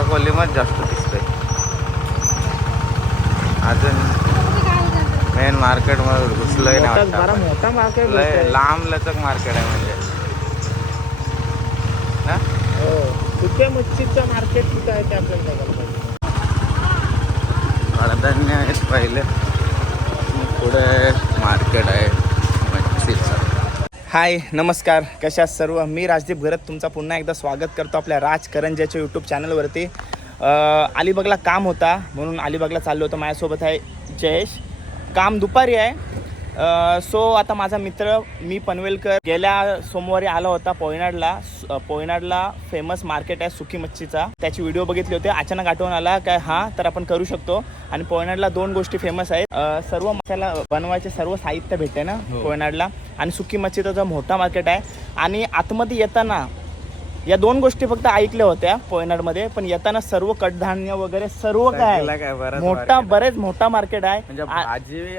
Coca कोलीमच जास्त दिसतंय. अजून मेन मार्केटमध्ये घुसलोय ना मोठा- मार्केट लय लांब लचक मार्केट आहे म्हणजे. हा? हो. सुक्या मच्छीचं मार्केट कुठं आहे ते आपल्याला बघायला पाहिजे कडधान्य आहेत पहिले. पुढे मार्केट आहे. हाय नमस्कार. कशा सर्व? मी राजदीप घरत. तुमचा पुन्हा एकदा स्वागत करतो आपल्या राज करंजाच्या यूट्यूब चॅनलवरती अलिबागला काम होता म्हणून अलिबागला चाललो होतो. माझ्यासोबत आहे जयेश. काम दुपारी आहे. सो आता माझा मित्र मी पनवेलकर गेल्या सोमवारी आला होता पोयनाडला पोयनाडला फेमस मार्केट आहे सुकी मच्छीचा. त्याची व्हिडिओ बघितली होती. अचानक आठवण आला काय हां तर आपण करू शकतो. आणि पोयनाडला दोन गोष्टी फेमस आहेत. सर्व मसाला बनवायचे सर्व साहित्य भेटते ना पोयनाडला आणि सुकी मच्छीचा जो मोठा मार्केट आहे. आणि आतमध्ये येताना या दोन गोष्टी फक्त ऐकल्या होत्या पोयनाडमध्ये पण येताना सर्व कडधान्य वगैरे सर्व काय मोठा. बरेच मोठा मार्केट आहे. म्हणजे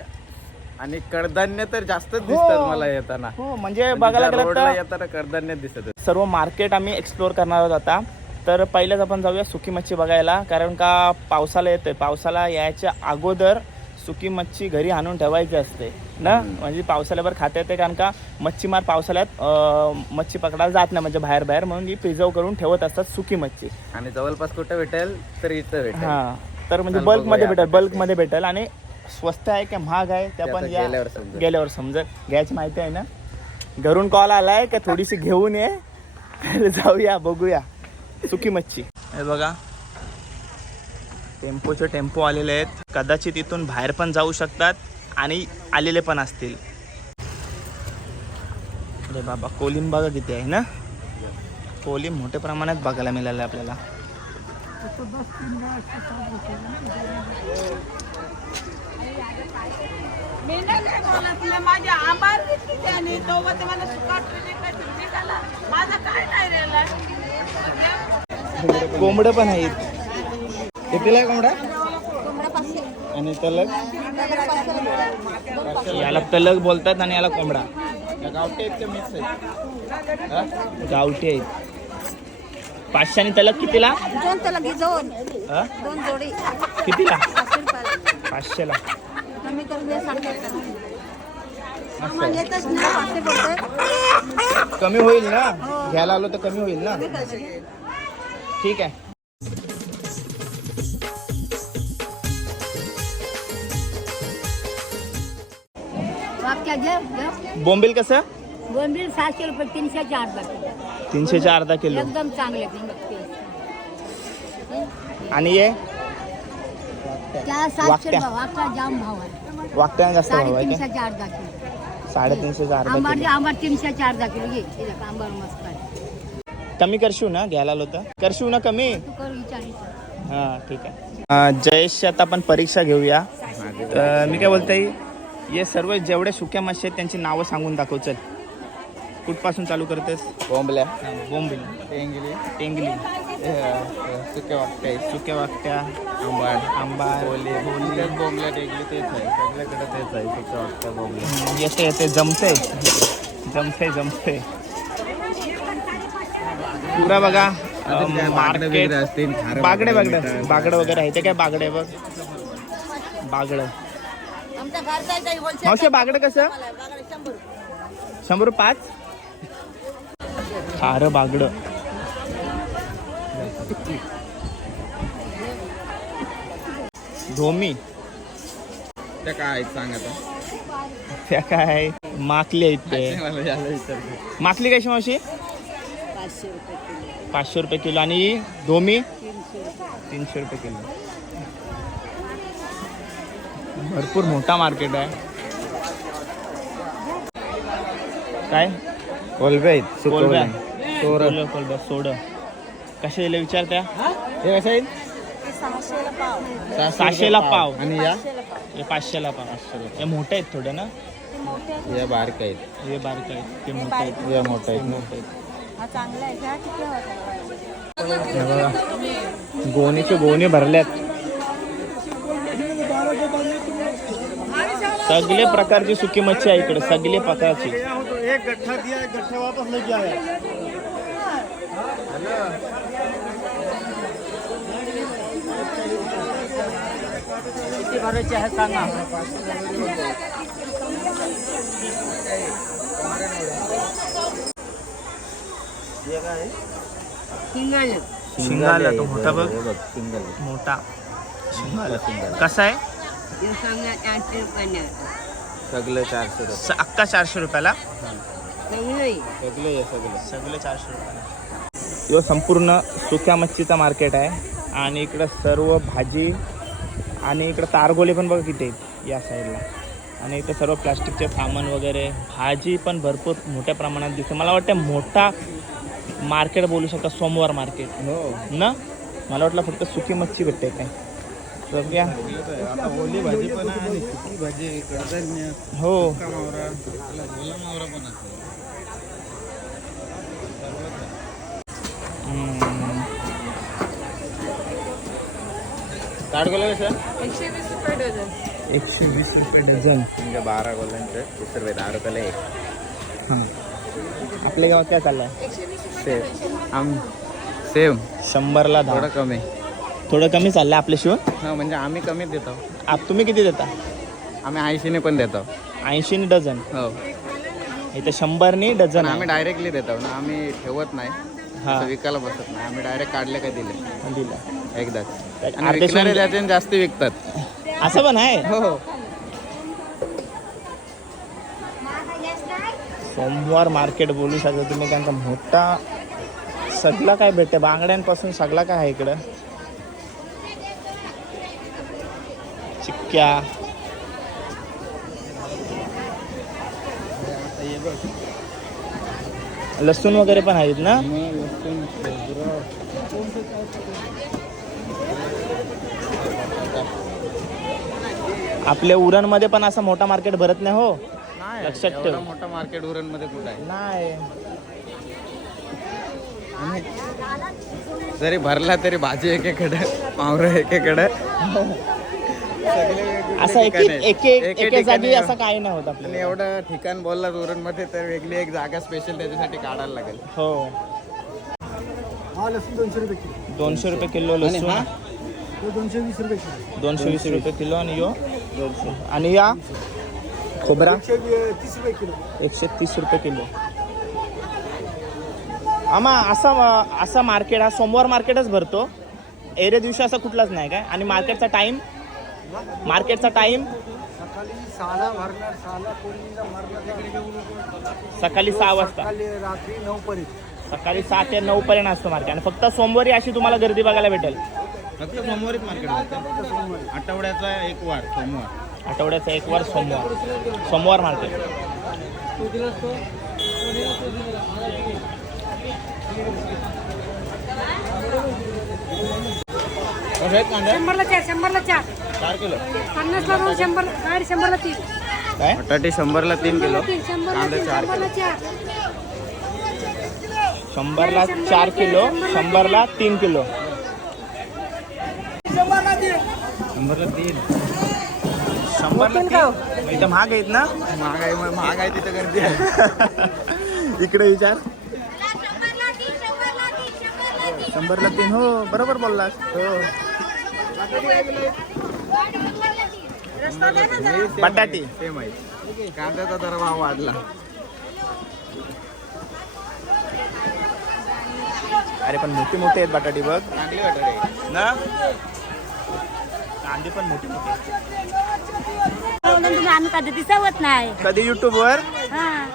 आणि कडधान्य तर जास्तच दिसतात मला येताना. हो म्हणजे बघायला गेलं रोडला तर येताना कडधान्य दिसत. सर्व मार्केट आम्ही एक्सप्लोअर करणार आहोत आता. तर पहिलेच आपण जाऊया सुकी मच्छी बघायला कारण का पावसाला येतोय. पावसाला यायच्या अगोदर सुकी मच्छी घरी आणून ठेवायची असते ना? म्हणजे पावसाळ्यावर खाता येते कारण का मच्छीमार पावसाळ्यात अं, मच्छी पकडायला जात नाही म्हणजे बाहेर बाहेर. म्हणून ही प्रिझर्व करून ठेवत असतात सुकी मच्छी. आणि जवळपास कुठे भेटेल तर इथं भेटेल. हा. तर म्हणजे चल बल्कमध्ये भेटेल आपण बल्कमध्ये भेटेल. आणि स्वस्त आहे की महाग आहे त्या ते पण आता या गेल्यावर समजेल. गेल्यावर समजत घ्यायची माहिती आहे ना? घरून कॉल आलाय का थोडीशी घेऊन ये तर जाऊया बघूया. सुकी मच्छी. हे बघा. टेम्पोचे टेम्पो आलेले आहेत. कदाचित इथून बाहेर पण जाऊ शकतात आणि आलेले पण असतील. अरे बाबा कोलिम बघा किती आहे ना? कोलिम मोठ्या प्रमाणात बघायला मिळालं आपल्याला. मी नाही काय बोलत नाही माझी आंबार घेतली त्याने तो म्हणते मला सुकाट निघाला माझा काय नाही रेला कोंबडं पण आहेत कितीला आहे कोंबडा? आणि तलग? याला तलग बोलतात आणि याला कोंबडा. गावठी आहेत का मिक्स आहेत? हा? गावठी आहेत. पाचशे आणि तलग कितीला? दोन तलगी दोन. हा? दोन जोडी. कितीला? पाचशे पाचशेला. कमी करून येतच नाही कमी होईल ना? घ्यायला आलो तर कमी होईल ना? ठीक आहे. बोंबील कसं? बोंबील सहाशे रुपये तीनशे चार बाकी तीनशेचे अर्धा किलो. एकदम चांगले आणि ये त्या सातशे वाकट्या. रुपये वाकटा जाम भाव आहे. वागत्याने जास्त भाव आहे साडेतीनशे चार किलो. तीनशे चार हे आंबार मस्त आहे. कमी करशीव ना? घ्यायला आलो तर. करशीव ना कमी? तू कर विचार हां ठीक आहे. जयेशची आता आपण परीक्षा घेऊया. मी काय बोलतोय? हे सर्व जेवढे सुक्या मासे आहेत त्यांची नावं सांगून दाखव चल. कुठपासून चालू करतेस? कोंबल्या बोंबील. टेंगली. टेंगली. सुके वाटते सुक्या वाकट्या. आंबाड. आंबार बोली बोली बोंबल्या टेंगली तेच आहे. सगळ्याकडे तेच आहे सुके वाटतं बोंबल्या. येते येते. जमते जमते जमते पुरा बघा. मार्केट वगैरे असतील, बागडे बागडं. बागडे वगैरे आहे ते काय बागडे बघ? बागडं. मावशी बागडं कसं? शंभर पाच? खारं बागडं. धोमी. त्या काय आहेत सांग आता. त्या काय? माकली आहेत ते. मला यायला विचारतो. माकली कशी मावशी? पाचशे रुपये किलो. पाचशे रुपये किलो. आणि धोमी? तीनशे रुपये किलो. भरपूर मोठा मार्केट आहे. काय? कोलबे आहेत कोलब्या. सोरं. कोलब्या कोलब्या सोड. कसे दिले विचारत्या हे कसं आहे सहाशेला पाव. आणि या? हे पाचशेला पाव. हे मोठे आहेत थोडे ना? या बारीक आहेत. हे बारीक आहेत ते मोठे आहेत. या मोठं आहेत मोठे आहेत. हा हे गोणीचे गोणे भरल्यात. सगळे प्रकारची सुकी मच्छी आहे इकडे सगळे प्रकारची. एक गट्ठा दिया एक गट्ठा वापस ले गया है किती भरायची आहे सांगा शिंगाल शिंगाल तो मोठा बघ सिंगल मोठा शिंगाल कसा आहे सगळं चारशे रुपये. स- अक्का चारशे रुपयाला? सगळे. आहे सगळे. सगळे चारशे रुपयाला. यो संपूर्ण सुक्या मच्छीचा मार्केट आहे. आणि इकडं सर्व भाजी आणि इकडं तारगोले पण बघा किती आहेत या साईडला. आणि इथं सर्व प्लास्टिकचे सामान वगैरे. भाजी पण भरपूर मोठ्या प्रमाणात दिसते. मला वाटतं मोठा मार्केट बोलू शकता सोमवार मार्केट. हो. ना? मला वाटलं फक्त सुकी मच्छी भेटते काय? बघूया आता ओली भाजी पण आहे आणि सुकी भाजी आहे, कडधान्य हो. एकशे वीस रुपये डझन. एकशे वीस रुपये डझन. म्हणजे बारा गोल्यांचं. तीस रुपये दहा रुपयाला एक. हां. आपल्या गावात काय चाललंय? सेम. आम सेम. शंभरला थोडं कमी. थोडं कमी चाललंय आपल्या शिवाय हा म्हणजे आम्ही कमीच देतो. आप तुम्ही किती देता? आम्ही ऐंशीने पण देतो. ऐंशीने डझन? हो. इथं शंभरनी पण डझन आम्ही डायरेक्टली देतो ना आम्ही ठेवत नाही. हा. असं विकायला बसत नाही. आम्ही डायरेक्ट काढले काय दिले. दिलं. एकदाच. आणि अर्धे विकणारे सोन- त्याच्याने जास्त विकतात. असं पण आहे? हो. सोमवार मार्केट बोलू शकता तुम्ही त्यांचा मोठा सगळा काय भेटते? बांगड्यांपासून सगळा काय आहे इकडं? चिक्क्या लसूण वगैरे पण आहेत ना? आपल्या उरणमध्ये पण असं मोठा मार्केट भरत नाही हो. लक्षात ठेव. मोठं मार्केट उरणमध्ये कुठं आहे? नाही. जरी भरला तरी भाजी एकेकडं पावरं एकेकडं. असं एक एक जागी असं काही नाही होत आणि आपल्याला एवढं ठिकाण बोललात उरणमध्ये तर वेगळी एक जागा स्पेशल त्याच्यासाठी काढायला लागेल. हो. दोनशे रुपये किलो. लसूण. दोनशे वीस रुपये किलो. दोनशे वीस रुपये किलो आणि यो? आणि या? खोबरा? एकशे तीस रुपये किलो. एकशे तीस रुपये किलो. आमा असा असा मार्केट हा सोमवार मार्केटच भरतो. एरे दिवशी असा कुठलाच नाही काय? आणि मार्केटचा टाइम मार्केटचा टाइम सकाळी सहा वाजता. सकाळी रात्री नऊ पर्यंत. सकाळी सहा ते नऊ पर्यंत असतो मार्केट आणि फक्त सोमवारी अशी तुम्हाला गर्दी बघायला भेटेल. फक्त सोमवारीच मार्केट भरतं आठवड्याचा एक वार सोमवार. आठवड्याचा एक वार सोमवार. सोमवार मार्केट शंभरला चार शंभरला चार. चार किलो. पन्नासला दोन शंभर शंभरला तीन. काय? बटाटे शंभरला तीन किलो. तीन शंभरला कांदे तीन चार शंभरला चार. शंभरला चार किलो शंभरला तीन. किलो. शंभरला तीन. शंभरला तीन. इथं महाग आहेत ना? महागाई महागाई तिथं गर्दी आहे. इकडे विचार. शंभरला तीन हो बरोबर बोललास. हो. बटाटी. सेम आहे. कांद्याचा दर भाव वाढला. अरे पण मोठी मोठी आहेत बटाटी बघ. चांगली बटाटे. ना? कांदे पण मोठे मोठे आम्ही कधी दिसवत नाही. कधी युट्यूब वर?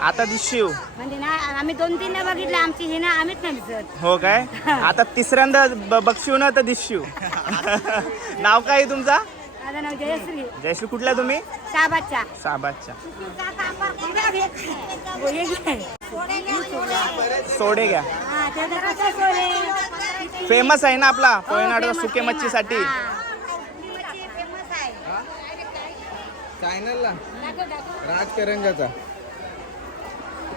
आता दिसशीव म्हणजे ना आम्ही दोन तीन बघितले आमची हे ना आम्हीच नाही दिसत हो काय आता तिसऱ्यांदा ब- बघशीव ना तर दिसशीव नाव काय आहे तुमचा माझं नाव जयश्री जयश्री कुठला तुम्ही शाबाच्या साबादच्या हे घे. सोडे घ्या हा, ते तर कसं सोडे. फेमस आहे ना आपला कोयनाडचा famous, सुके famous. मच्छीसाठी हा. मच्छी famous आहे. चायनलला राजकरंजाचा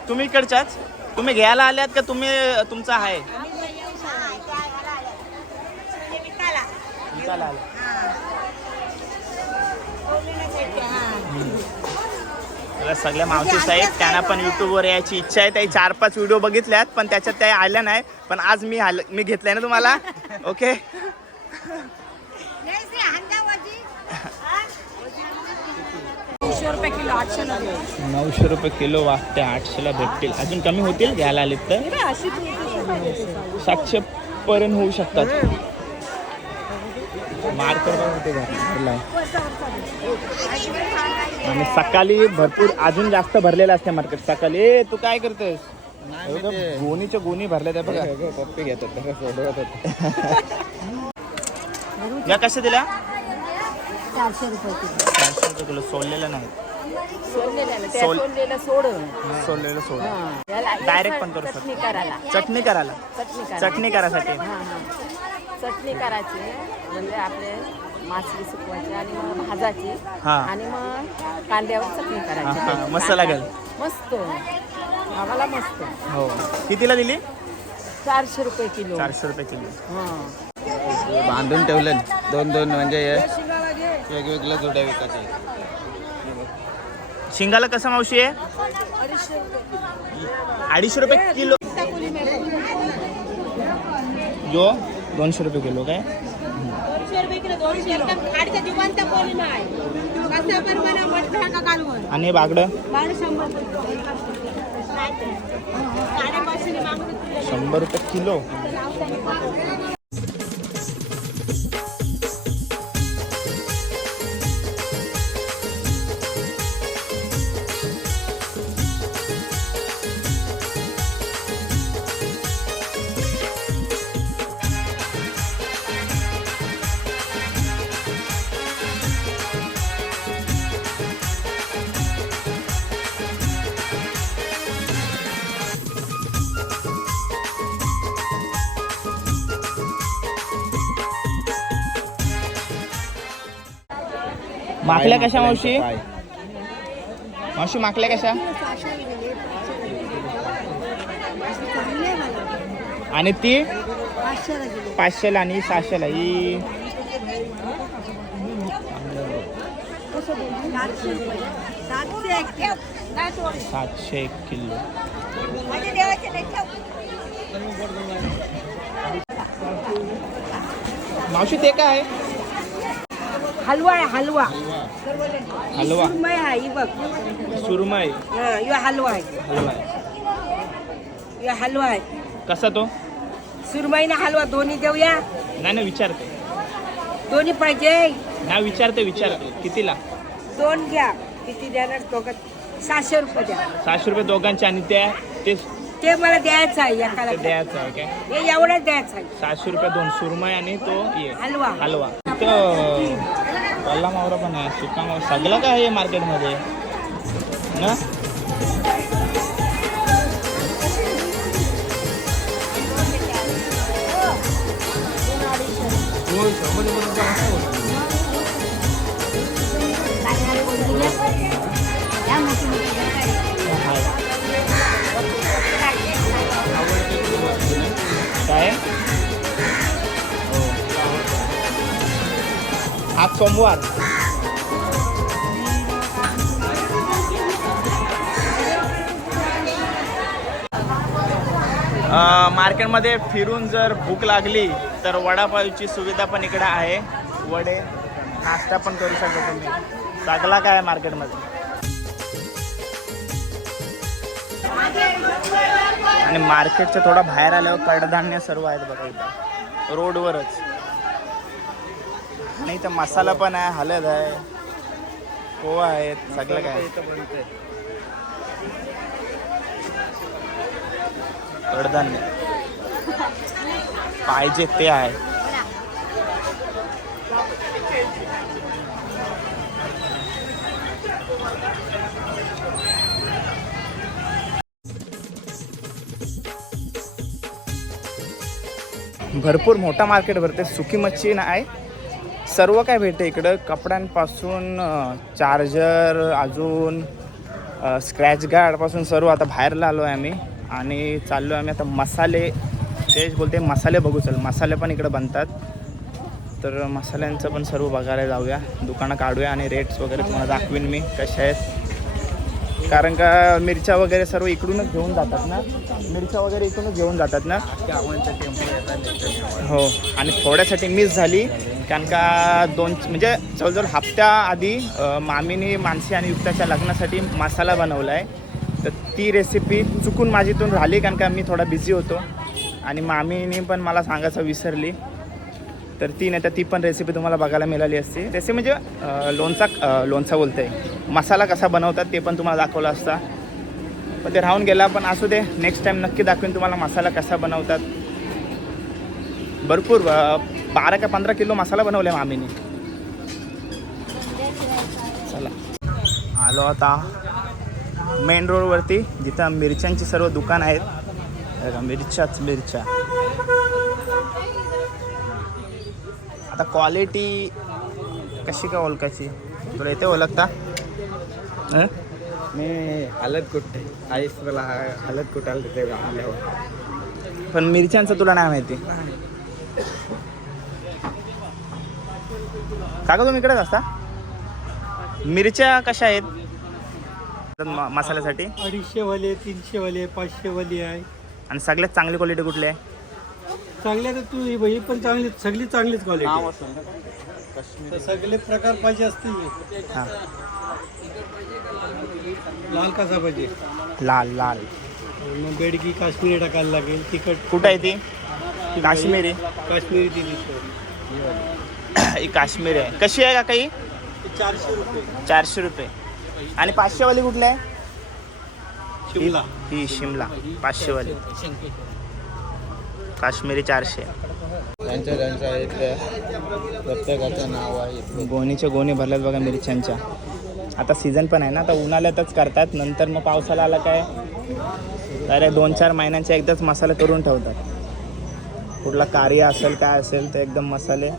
तुम्ही इकडच्याच? तुम्ही घ्यायला आल्यात का तुम्ही तुमचा आहे? त्या विकायला. आला. मला सगळ्या मावशीच आहेत. त्यांना पण युट्यूबवर यायची इच्छा आहे. त्याही चार पाच व्हिडिओ बघितल्यात पण त्याच्यात त्या आल्या नाही. पण आज मी आल मी घेतलंय ना तुम्हाला? ओके जयश्री, हांजावाजी. हा? किलो. नऊशे रुपये किलो वाटते आठशेला भेटतील. अजून कमी होतील घ्यायला आलेत तर? हे अशी सातशे पर्यंत होऊ शकतात. कुठे भरलाय. आणि सकाळी भरपूर अजून जास्त भरलेलं असते मार्केट. सकाळी ए तू काय करतोस? गोणीच्या गोणी भरल्या त्या बघा. पप्पी घेतात या कशा दिल्या चारशे रुपये किलो. चारशे रुपये किलो सोललेलं नाही सोडलेलं त्या सोल- सोडलेलं सोडून. सोललेलं सोड Direct पण करू शकतो. चटणी करायला. चटणी करायला. चटणी करायला. चटणी करायसाठी. हां हां. चटणी करायची म्हणजे आपले मासळी सुकवायची आणि मग भाजायची हा. आणि मग कांद्यावर चटणी हा, करायची. हा. मस्त लागेल. मस्त. आम्हाला मस्त. हो. कितीला दिली? चारशे रुपये किलो. चारशे रुपये किलो. हां. बांधून ठेवलं. दोन दोन म्हणजे वेगवेगळ्या जोड्या विकायच्या शिंगाला कसं मावशी आहे? अडीचशे रुपये किलो. जो दोनशे रुपये किलो काय? आणि बागड? शंभर रुपये किलो. माकल्या कशा मावशी? मावशी माकल्या कशा? आणि ती? पाचशेला आणि सहाशेला. ही सातशे एक किलो. मावशी ते काय? हलवा आहे हलवा. हलवा. सुरमई आहे ही बघ. सुरमई. हा, हलवा आहे. हलवा आहे. हलवा आहे. कसा तो? सुरमई ना हलवा दोन्ही देऊया. नाही ना विचारते. दोन्ही पाहिजे. ना विचारते विचारते. कितीला? दोन घ्या. किती देणार? दोघं. सहाशे रुपये द्या. सहाशे रुपये दोघांचे आणि त्या ते ते मला द्यायचं आहे एकाला. ते द्यायचं आहे काय हे एवढंच द्यायचं आहे. सहाशे रुपये दोन सुरमई आणि तो ये. हलवा. हलवा. वल्ला मावरा पण आहे सुका मावरा. सगळं काय आहे मार्केटमध्ये? ना? आज सोमवार मार्केटमध्ये फिरून जर भूक लागली तर वडापावची सुविधा पण इकडे आहे. वडे नाश्ता पण करू शकता तुम्ही. चांगला काय आहे मार्केटमध्ये? आणि मार्केटच्या थोडा बाहेर आल्यावर कडधान्य सर्व आहेत बघा इथं. रोडवरच. आणि इथं मसाला पण आहे हळद आहे पोहा आहेत सगळं काय आहे. कडधान्य. पाहिजे ते आहे. भरपूर मोठा मार्केट भरते सुकी मच्छी आहे. सर्व काय भेटते इकडं? कपड्यांपासून चार्जर अजून स्क्रॅच गार्डपासून सर्व आता बाहेरला आलो आहे आम्ही. आणि चाललो आहे आम्ही आता मसाले. तेच बोलते मसाले बघू चल. मसाले पण इकडं बनतात. तर मसाल्यांचं पण सर्व बघायला जाऊया. दुकानं काढूया आणि रेट्स वगैरे तुम्हाला दाखवीन मी कशा आहेत. कारण का मिरच्या वगैरे सर्व इकडूनच घेऊन जातात ना? मिरच्या वगैरे इकडूनच घेऊन जातात ना? हो. आणि थोड्यासाठी मिस झाली. कारण का दोन म्हणजे जवळजवळ हप्त्या आधी मामीने मानसी आणि युक्ताच्या लग्नासाठी मसाला बनवला आहे तर ती रेसिपी चुकून माझीतून राहिली कारण का मी थोडा बिझी होतो. आणि मामीने पण मला सांगायचं विसरली. तर ती नाही तर ती पण रेसिपी तुम्हाला बघायला मिळाली असती. रेसिपी म्हणजे लोणचा अ, लोणचा बोलते मसाला कसा बनवतात ते पण तुम्हाला दाखवला असता. पण ते राहून गेला पण असू दे नेक्स्ट टाईम नक्की दाखवेन तुम्हाला मसाला कसा बनवतात. भरपूर बारा का पंधरा किलो मसाला बनवला मामीने. चला. आलो आता मेन रोडवरती जिथं मिरच्यांची सर्व दुकान आहेत. मिरच्याच मिरच्या. आता क्वालिटी कशी काय ओळखायची? तुला येते ओळखता? हं? मी हलत कुठे? आईस मला हलत कुठाला तिथे आल्यावर. पण मिरच्यांचं तुला नाही माहिती? काका तुम्ही इकडेच असता? मिरच्या कशा आहेत? म- मसाल्यासाठी? अडीचशे वाले तीनशे वाले पाचशे वाली आहे. आणि सगळ्यात चांगली क्वालिटी कुठली आहे? चांगल्या तर तू ही पण चांगली सगळी चांगलीच क्वालिटी सगळे प्रकार पाहिजे असतील हां. लाल कसा पाहिजे? लाल लाल. मग बेडगी काश्मीरी टाकायला लागेल तिखट. कुठं आहे ती? काश्मीरी. काश्मीरी ती दिसतो. ही काश्मीरी आहे. कशी आहे का काही चारशे रुपये. चारशे रुपये. आणि पाचशेवाली कुठली आहे? शिमला. ही शिमला. पाचशेवाली. काश्मीरी चारशे. त्यांच्या त्यांच्या इथल्या प्रत्येकाचं नाव आहे गोणीच्या गोणी भरल्यात बघा मिरच्यांच्या. आता सीझन पण आहे ना आता उन्हाळ्यातच करतात. नंतर मग पावसाला आला काय? अरे दोन चार महिन्यांचे एकदाच मसाले करून ठेवतात. कुठला कार्य असेल काय असेल तर एकदम मसाले.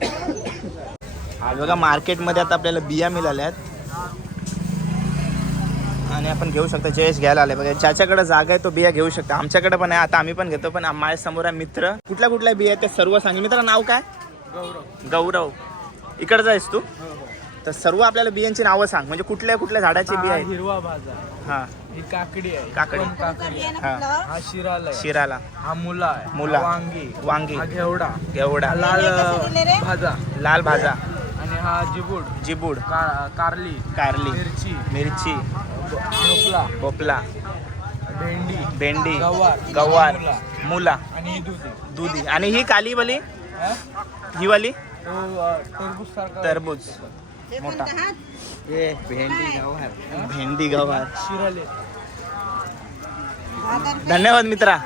आज बघा मार्केटमध्ये आता आपल्याला बिया मिळाल्या आहेत. आणि आपण घेऊ शकतो जयेश घ्यायला आले बघा ज्याच्याकडे जागा आहे तो बिया घेऊ शकता. आमच्याकडे पण आहे आता आम्ही पण घेतो पण माझ्यासमोर आहे मित्र. कुठल्या कुठल्या बिया आहेत ते सर्व सांग मित्र नाव काय? गौरव. इकडचा आहेस तू? तर सर्व आपल्याला बियांची नावं सांग. म्हणजे कुठल्या कुठल्या झाडाची बिया आहेत? हिरवा भाजा हा. ही काकडी आहे. काकडी. काकडी आहे? हा. हा शिराला आहे शिराला. हा मुला आहे. मुला. हा वांगी. वांगी. हा घेवडा. घेवडा. लाल हे? भाजा. लाल भाजा. आणि हा जिबूड. जिबूड. का- कारली. कारली. मिरची. मिरची. ढोकला. भोपला भेंडी. भेंडी. गवार. गवार. मुला. आणि ही दुधी. दुधी. आणि ही काली वाली? हा? ही वाली? तो अ, टरबूज सारखा. हे मोठा. हे भेंडी गवार. भेंडी गवार. शिराले. धन्यवाद मित्रा.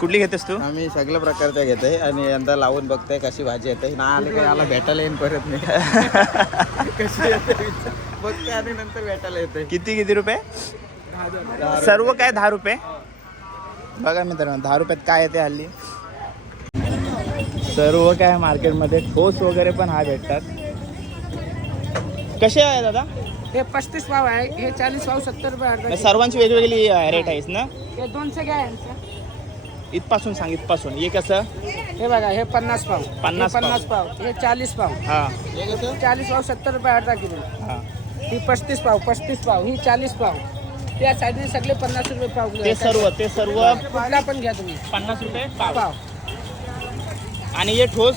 कुठली घेतेस तू? आम्ही सगळ्या प्रकारच्या घेतोय आणि यंदा लावून बघतोय कशी भाजी येते. ना आले काय याला भेटायला येईन परत नाही कशी येते. बघते आणि नंतर भेटायला येते. किती किती रुपये. सर्व काय दहा रुपये? बघा मित्रांनो दहा रुपयात काय येते हल्ली? सर्व काय मार्केटमध्ये ठोस वगैरे पण हा भेटतात. कसे आहे दादा? हे पस्तीस पाव आहे हे चाळीस पाव सत्तर रुपये अर्धा सर्वांची वेगवेगळी रेट आहेस ना. हे दोनशे घ्या यांचं. इथपासून सांग इथपासून. हे कसं? हे बघा हे पन्नास पाव पन्नास पन्नास पाव हे चाळीस पाव हा. चाळीस पाव सत्तर रुपये अर्धा किलो. हा. ही पस्तीस पाव पस्तीस पाव ही चाळीस पाव त्या साईडने सगळे पन्नास रुपये पाव किलो ते आहे. सर्व ते सर्व कुठला पण घ्या तुम्ही. पन्नास रुपये पाव. पाव. आणि हे ठोस?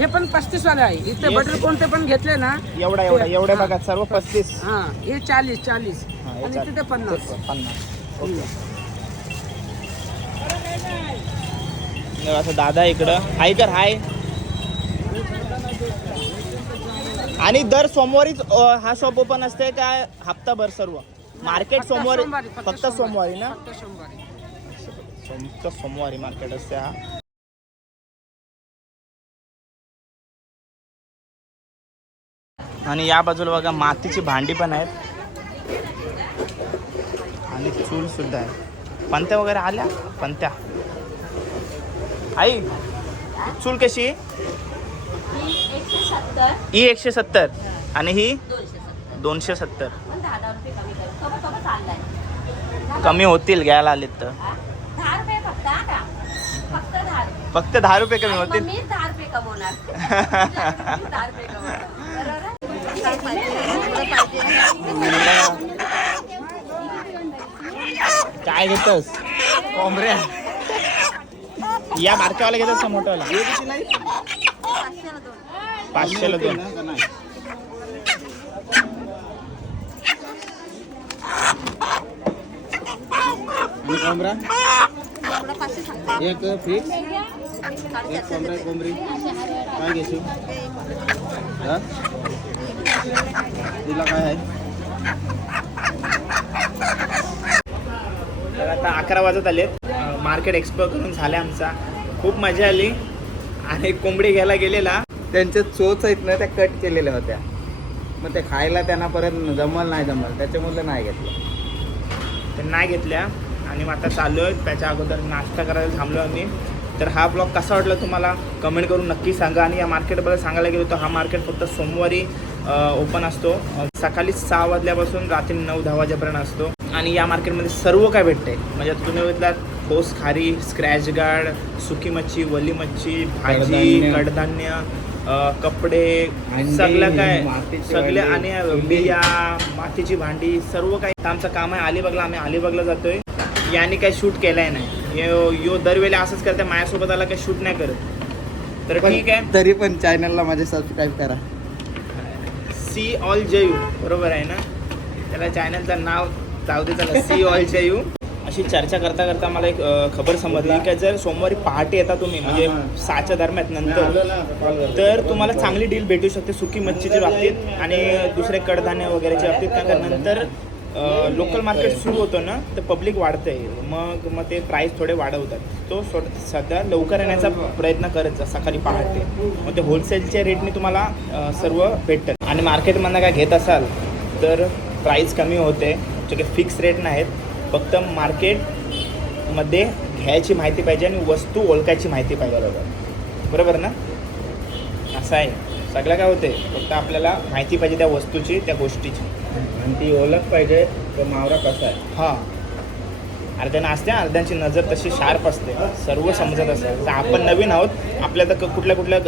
हे पण पस्तीस वाले आहे. इथे. बटर कोणते पण घेतले ना एवढा एवढा एवढे. बघा सर्व पस्तीस. हा हे चाळीस चाळीस. आणि. तिथे पन्नास. पन्नास. ओके. असं दादा इकडं. ऐकर हाय. आणि दर सोमवारीच हा शॉप ओपन असते का हप्ताभर सर्व? मार्केट सोमवारी फक्त सोमवारी. ना? फक्त सोमवारी मार्केट असते हा. आणि या बाजूला बघा मातीची भांडी पण आहेत. आणि चूल सुद्धा आहे. पंत्या वगैरे आल्या? पंत्या. आई चूल कशी? ही एकशे सत्तर. आणि ही दोनशे सत्तर. कमी होतील घ्यायला आलेत तर. फक्त दहा रुपये कमी होतील. काय घेतस? कोंबऱ्या या बारक्यावाला घेतात का मोठ्यावाला पाचशेला दोन. कोंबरा एक फिक्स. एक कोंबरा कोंबरी काय घेशील? तिला काय आहे? तर आता अकरा वाजत आलेत. मार्केट एक्सप्लोर करून झाले आमचा. खूप मजा आली. आणि कोंबडी घ्यायला गेलेला. त्यांच्या चोच आहेत ना त्या कट केलेल्या होत्या. मग ते खायला त्यांना परत जमल नाही जमल. त्याच्यामुळे नाही घेतलं. तर नाही घेतल्या. आणि मग आता चाललो आहे त्याच्या अगोदर नाश्ता करायला थांबलो आम्ही. तर हा ब्लॉग कसा वाटला तुम्हाला? कमेंट करून नक्की सांगा. आणि या मार्केटबद्दल सांगायला गेलो तर हा मार्केट फक्त सोमवारी ओपन असतो. सकाळी सहा वाजल्यापासून रात्री नऊ दहा वाजेपर्यंत असतो. आणि या मार्केटमध्ये सर्व काय भेटते म्हणजे तुम्ही बघितलात ठोस खारी स्क्रॅच गार्ड सुकी मच्छी वली मच्छी भाजी कडधान्य. कपडे सगळं काय मातीची सगळे भांडी, आणि. बिया मातीची भांडी सर्व काही आमचं काम आहे अलिबागला आम्ही अलिबागला जातोय. याने काही शूट केलाय नाही. यो यो दरवेळी असंच करते माझ्यासोबत आला काही शूट नाही करत. तर ठीक आहे. तरी पण चॅनलला माझे सबस्क्राईब करा. See all Jayu. बरोबर आहे ना? त्याला चॅनलचं नाव जाऊ दे त्याला सी ऑल जयू. अशी चर्चा करता करता मला एक खबर समजली की जर सोमवारी पहाटे येता तुम्ही म्हणजे. सहाच्या दरम्यान नंतर तर तुम्हाला चांगली डील भेटू शकते सुकी मच्छीच्या बाबतीत आणि दुसरे कडधान्य वगैरेच्या बाबतीत. नंतर लोकल मार्केट सुरू होतं ना तर पब्लिक वाढतंय. मग मग ते प्राईस थोडे वाढवतात. तो सध्या लवकर येण्याचा प्रयत्न करत जा सकाळी पहाटे. मग ते होलसेलच्या रेटने तुम्हाला सर्व भेटतं आणि मार्केटमधनं काय घेत असाल तर प्राईस कमी होते. जे काही फिक्स रेट नाहीत. फक्त मार्केटमध्ये घ्यायची माहिती पाहिजे आणि वस्तू ओळखायची माहिती पाहिजे. बरोबर? ना? असं आहे. सगळं काय होते फक्त आपल्याला माहिती पाहिजे त्या वस्तूची त्या गोष्टीची. आणि ती ओळख पाहिजे तो मावरा कसा आहे. हां. अर्ध्यांना असते अर्ध्यांची नजर तशी शार्प असते. सर्व समजत असते. जसं आपण नवीन आहोत. आपल्याला तर कुठल्या कुठल्या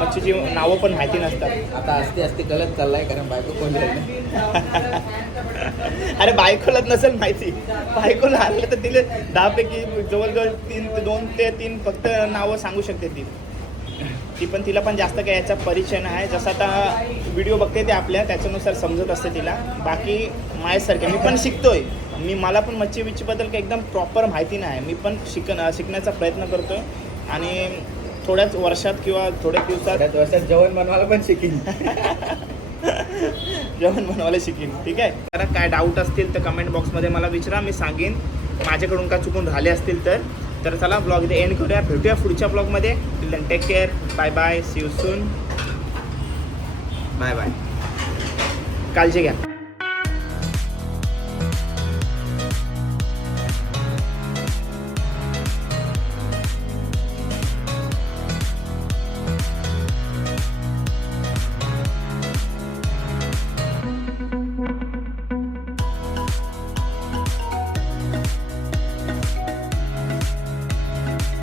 मच्छीची नावं पण माहिती नसतात. आता असते असते गलत चाललाय कारण बायको कोण अरे बायकोला नसेल माहिती. बायकोला आणलं तर तिला दहापैकी जवळजवळ तीन ते दोन ते तीन फक्त नावं सांगू शकते ती. ती पण तिला पण जास्त काही याचा परिचय नाही. आहे जसं आता व्हिडिओ बघते ते आपल्या त्याच्यानुसार समजत असते तिला. बाकी माझ्यासारखे मी पण शिकतोय. मी मला पण मच्छी बिच्छीबद्दल काही एकदम प्रॉपर माहिती नाही. मी पण शिक शिकण्याचा प्रयत्न करतोय. आणि थोड्याच वर्षात किंवा थोड्याच दिवसात वर्षात जेवण बनवायला पण शिकीन. जेवण बनवायला शिकेन. ठीक आहे? जरा काय डाऊट असतील तर कमेंट बॉक्समध्ये मला विचारा. मी सांगेन. माझ्याकडून काय चुकून राहिले असतील तर. तर चला ब्लॉग इथे एंड करूया. भेटूया पुढच्या ब्लॉगमध्ये take care bye bye see you soon bye bye काळजी घ्या.